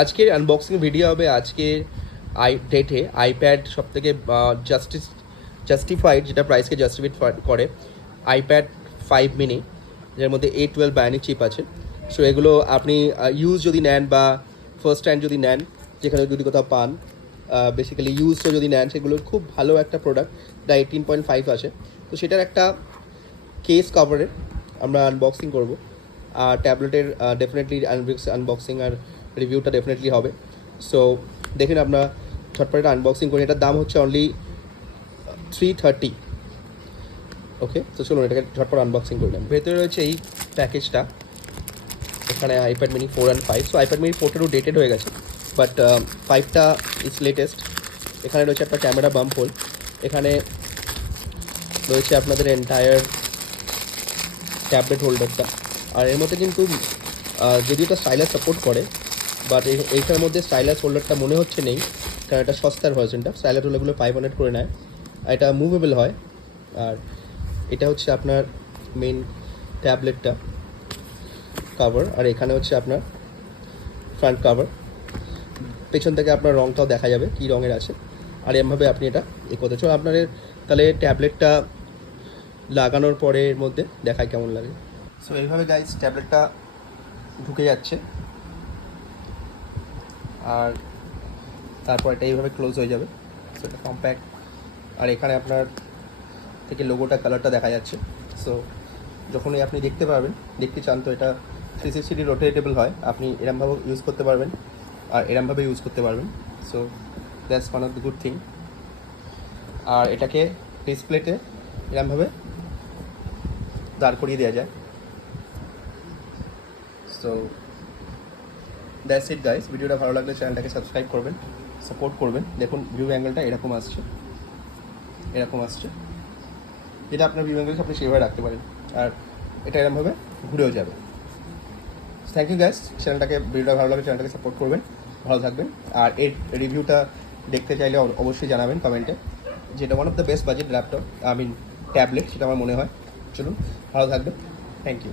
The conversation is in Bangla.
আজকের আনবক্সিং ভিডিও হবে আজকের ডেটে আইপ্যাড সবথেকে জাস্টিফাইড, যেটা প্রাইসকে জাস্টিফাইড করে, আইপ্যাড 5 মিনি, যার মধ্যে A12 বায়োনিক চিপ আছে। সো এগুলো আপনি ইউজ যদি নেন বা ফার্স্ট হ্যান্ড যদি নেন, যেখানে যদি কোথাও পান, বেসিক্যালি ইউজও যদি নেন, সেগুলো খুব ভালো একটা প্রোডাক্ট। এটা 18.5 আছে। তো সেটার একটা কেস কভারের আমরা আনবক্সিং করব, আর ট্যাবলেটের ডেফিনেটলি আনবক্সিং আর রিভিউটা ডেফিনেটলি হবে। সো দেখেন আমরা ঝটপট এটা আনবক্সিং করি। এটার দাম হচ্ছে অনলি 330। ওকে, তো চলুন এটাকে ঝটপট আনবক্সিং করলাম। ভেতরে রয়েছে এই প্যাকেজটা, এখানে iPad mini 4 and 5। So iPad mini 4টারও ডেটেড হয়ে গেছে, বাট 5টা ইজ লেটেস্ট। এখানে রয়েছে একটা ক্যামেরা বাম্প হোল, এখানে রয়েছে আপনাদের এন্টায়ার ট্যাবলেট হোল্ডারটা। আর এর মধ্যে কিন্তু যদিও এটা স্টাইলাস সাপোর্ট করে, বাট এইটার মধ্যে স্টাইলাস হোল্ডারটা মনে হচ্ছে নেই, কারণ এটা সস্তার ভার্সনটা। স্টাইলাস হোল্ডারগুলো 500 করে নেয়, আর এটা মুভেবল হয়। আর এটা হচ্ছে আপনার মেন ট্যাবলেটটা কাভার, আর এখানে হচ্ছে আপনার ফ্রন্ট কাভার। পেছন থেকে আপনার রঙটাও দেখা যাবে কী রঙের আছে, আর এমভাবে আপনি এটা করতে চান। আপনাদের তাহলে ট্যাবলেটটা লাগানোর পরে এর মধ্যে দেখায় কেমন লাগে। সো এইভাবে গাইজ ট্যাবলেটটা ঢুকে যাচ্ছে, আর তারপর এটা এইভাবে ক্লোজ হয়ে যাবে। সো এটা কম্প্যাক্ট, আর এখানে আপনার থেকে লোগোটা, কালারটা দেখা যাচ্ছে। সো যখনই আপনি দেখতে চান, তো এটা 360 রোটেটেবল হয়, আপনি এরমভাবে ইউজ করতে পারবেন আর এরমভাবে ইউজ করতে পারবেন। So that's one of the good thing. আর এটাকে ডিসপ্লেতে এরমভাবে দাঁড় করিয়ে দেওয়া যায়। So that's it guys. ভিডিওটা ভালো লাগলে চ্যানেলটাকে সাবস্ক্রাইব করবেন, সাপোর্ট করবেন। দেখুন ভিউ অ্যাঙ্গেলটা এরকম আসছে, যেটা আপনার ভিউ অ্যাঙ্গেল আপনি সেভাবে রাখতে পারেন, আর এটা এরকমভাবে ঘুরেও যাবে। Thank you guys. ভিডিওটা ভালো লাগলে চ্যানেলটাকে সাপোর্ট করবেন, ভালো থাকবেন। আর এর রিভিউটা দেখতে চাইলে অবশ্যই জানাবেন কমেন্টে, যেটা one of the best budget laptop, tablet, সেটা আমার মনে হয়। চলুন, ভালো থাকবেন। Thank you.